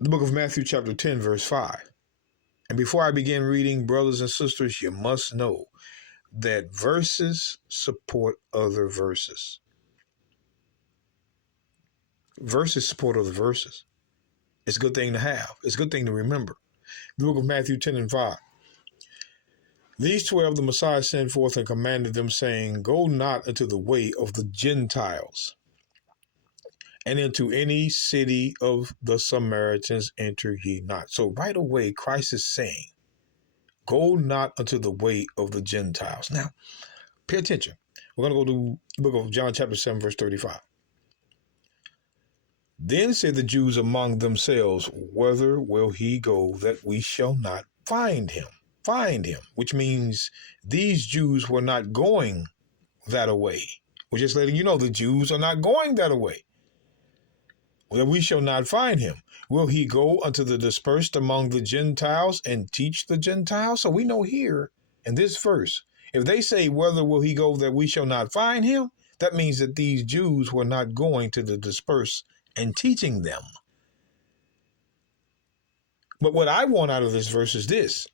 The book of Matthew, chapter 10, verse 5. And before I begin reading, brothers and sisters, you must know that verses support other verses. Verses support other verses. It's a good thing to have. It's a good thing to remember. The book of Matthew 10 and 5. These 12 the Messiah sent forth and commanded them, saying, Go not into the way of the Gentiles, and into any city of the Samaritans enter ye not. So right away, Christ is saying, go not unto the way of the Gentiles. Now, pay attention. We're going to go to the book of John chapter 7, verse 35. Then said the Jews among themselves, Whither will he go that we shall not find him? Find him, which means these Jews were not going that way. We're just letting you know the Jews are not going that way. That we shall not find him. Will he go unto the dispersed among the Gentiles and teach the Gentiles? So we know here in this verse, if they say, Whither will he go that we shall not find him? That means that these Jews were not going to the dispersed and teaching them. But what I want out of this verse is this.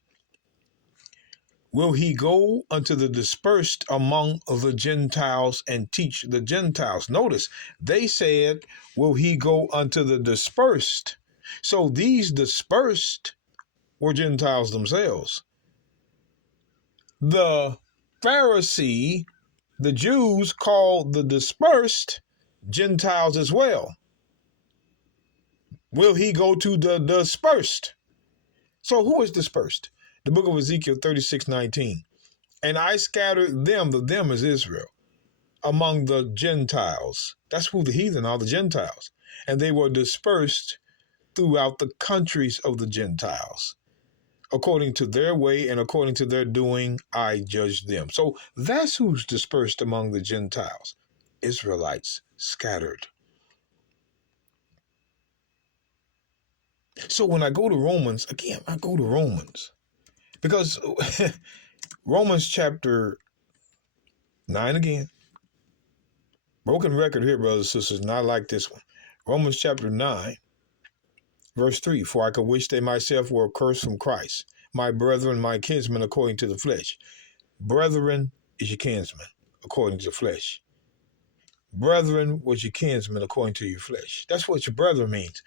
Will he go unto the dispersed among the Gentiles and teach the Gentiles? Notice, they said, will he go unto the dispersed? So these dispersed were Gentiles themselves. The Pharisee, the Jews called the dispersed Gentiles as well. Will he go to the dispersed? So who is dispersed? The book of Ezekiel 36:19. And I scattered them, the them is Israel, among the Gentiles. That's who the heathen are, the Gentiles. And they were dispersed throughout the countries of the Gentiles. According to their way and according to their doing, I judged them. So that's who's dispersed among the Gentiles. Israelites scattered. So when I go to Romans, again, I go to Romans. Because Romans chapter 9 again. Broken record here, brothers and sisters, not like this one. Romans chapter 9, verse 3. For I could wish they myself were accursed from Christ, my brethren, my kinsmen, according to the flesh. Brethren is your kinsman, according to the flesh. Brethren was your kinsman, according to your flesh. That's what your brethren means.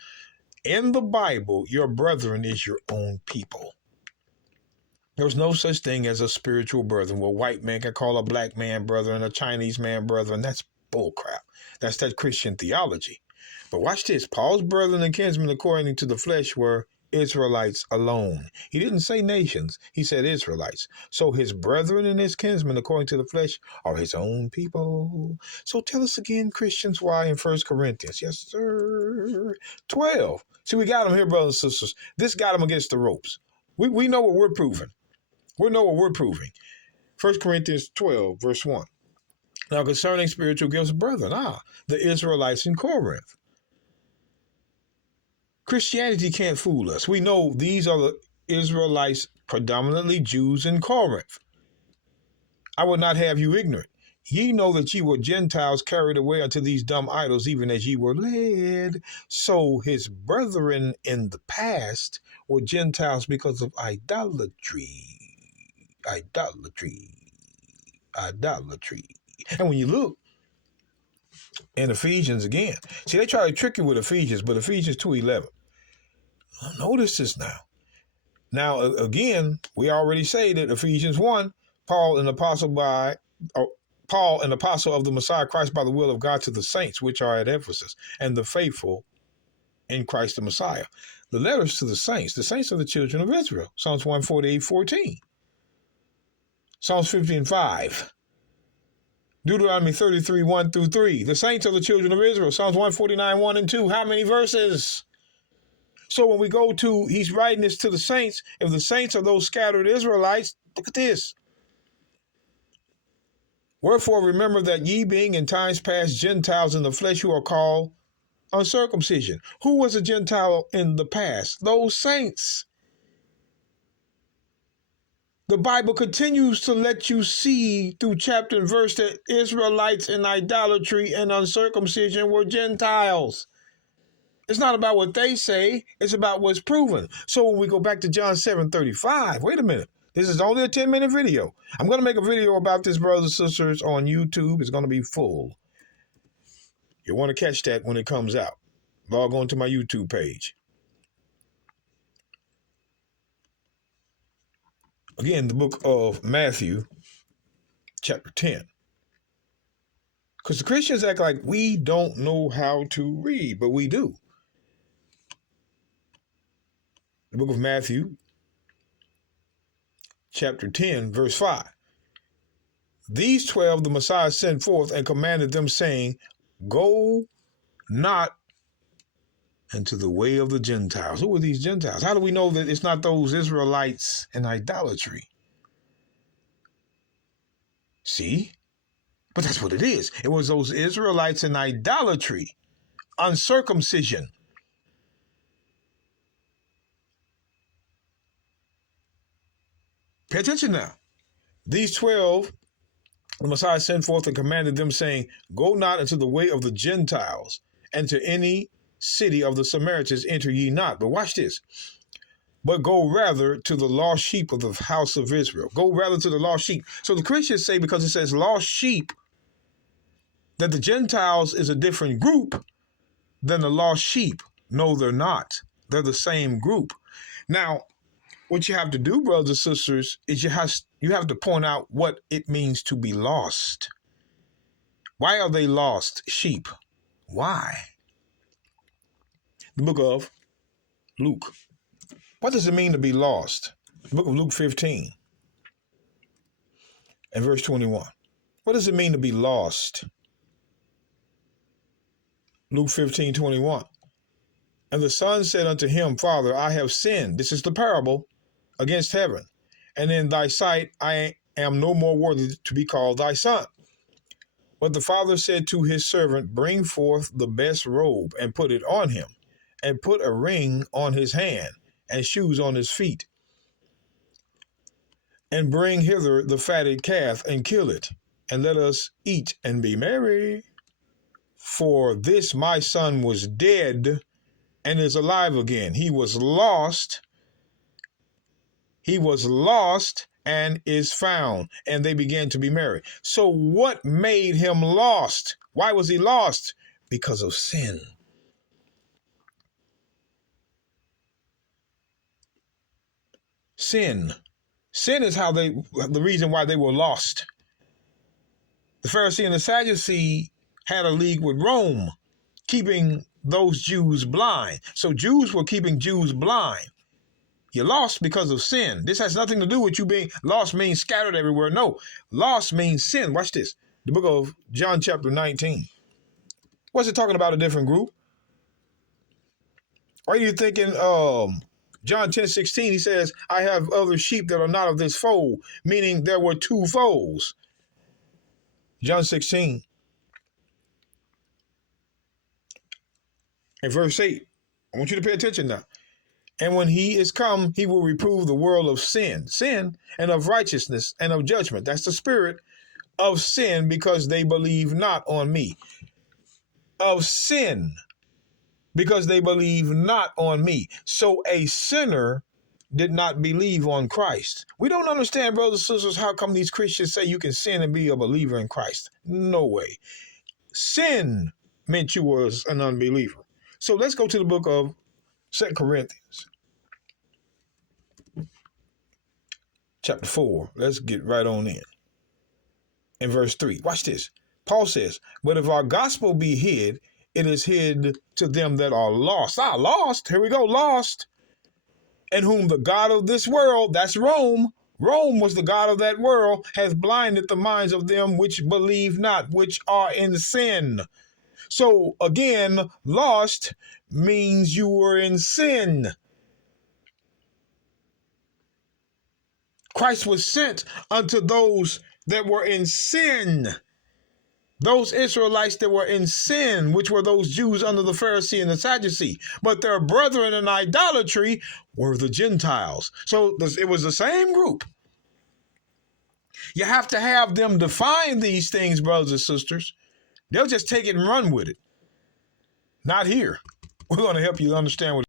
In the Bible, your brethren is your own people. There's no such thing as a spiritual brethren. Well, white man can call a black man brother and a Chinese man brother, and that's bull crap. That's that Christian theology. But watch this. Paul's brethren and kinsmen according to the flesh were Israelites alone. He didn't say nations. He said Israelites. So his brethren and his kinsmen according to the flesh are his own people. So tell us again, Christians, why in 1 Corinthians? Yes, sir. 12. See, we got them here, brothers and sisters. This got them against the ropes. We know what we're proving. We know what we're proving. 1 Corinthians 12, verse 1. Now, concerning spiritual gifts, brethren, the Israelites in Corinth. Christianity can't fool us. We know these are the Israelites, predominantly Jews in Corinth. I would not have you ignorant. Ye know that ye were Gentiles carried away unto these dumb idols, even as ye were led. So his brethren in the past were Gentiles because of idolatry. Idolatry. And when you look in Ephesians again, see, they try to trick you with Ephesians, but Ephesians 2:11. Notice this now. Now, again, we already say that Ephesians 1, Paul, an apostle of the Messiah Christ by the will of God to the saints, which are at Ephesus, and the faithful in Christ the Messiah. The letters to the saints are the children of Israel. Psalms 148:14. Psalms 50:5. Deuteronomy 33:1-3. The saints are the children of Israel. Psalms 149:1-2. How many verses? So when we go to, he's writing this to the saints. If the saints are those scattered Israelites, look at this. Wherefore remember that ye being in times past Gentiles in the flesh who are called uncircumcision. Who was a Gentile in the past? Those saints. The Bible continues to let you see through chapter and verse that Israelites in idolatry and uncircumcision were Gentiles. It's not about what they say. It's about what's proven. So when we go back to John 7:35, wait a minute. This is only a 10-minute video. I'm going to make a video about this, brothers and sisters, on YouTube. It's going to be full. You'll want to catch that when it comes out. Log on to my YouTube page. Again, the book of Matthew, chapter 10. Because the Christians act like we don't know how to read, but we do. The book of Matthew, chapter 10, verse 5. These 12 the Messiah sent forth and commanded them, saying, go not into the way of the Gentiles. Who are these Gentiles? How do we know that it's not those Israelites in idolatry? See? But that's what it is. It was those Israelites in idolatry, uncircumcision. Pay attention now. These 12, the Messiah sent forth and commanded them, saying, go not into the way of the Gentiles, and to any city of the Samaritans enter ye not. But watch this. But go rather to the lost sheep of the house of Israel. Go rather to the lost sheep. So the Christians say, because it says lost sheep, that the Gentiles is a different group than the lost sheep. No, they're not. They're the same group. Now, what you have to do, brothers and sisters, is you have to point out what it means to be lost. Why are they lost sheep? Why? The book of Luke. What does it mean to be lost? The book of Luke 15 and verse 21. What does it mean to be lost? Luke 15:21. And the son said unto him, Father, I have sinned. This is the parable, against heaven, and in thy sight I am no more worthy to be called thy son. But the father said to his servant, bring forth the best robe and put it on him, and put a ring on his hand and shoes on his feet. And bring hither the fatted calf and kill it, and let us eat and be merry. For this my son was dead and is alive again. He was lost and is found. And they began to be merry. So what made him lost? Why was he lost? Because of sin. Sin. Sin is the reason why they were lost. The Pharisee and the Sadducee had a league with Rome, keeping those Jews blind. So Jews were keeping Jews blind. You're lost because of sin. This has nothing to do with you being lost means scattered everywhere. No, lost means sin. Watch this. The book of John chapter 19. What's it talking about a different group? Are you thinking John 10:16, he says, I have other sheep that are not of this fold, meaning there were two folds. John 16 and verse 8. I want you to pay attention now. And when he is come, he will reprove the world of sin, and of righteousness, and of judgment. That's the spirit of sin, because they believe not on me. Of sin, because they believe not on me. So a sinner did not believe on Christ. We don't understand, brothers and sisters, how come these Christians say you can sin and be a believer in Christ? No way. Sin meant you was an unbeliever. So let's go to the book of 2 Corinthians, chapter 4. Let's get right on in verse 3. Watch this. Paul says, but if our gospel be hid, it is hid to them that are lost. Lost. Here we go. Lost. And whom the God of this world, that's Rome. Rome was the God of that world, has blinded the minds of them which believe not, which are in sin. So again, lost means you were in sin. Christ was sent unto those that were in sin. Those Israelites that were in sin, which were those Jews under the Pharisee and the Sadducee. But their brethren in idolatry were the Gentiles. So it was the same group. You have to have them define these things, brothers and sisters. They'll just take it and run with it. Not here. We're going to help you understand what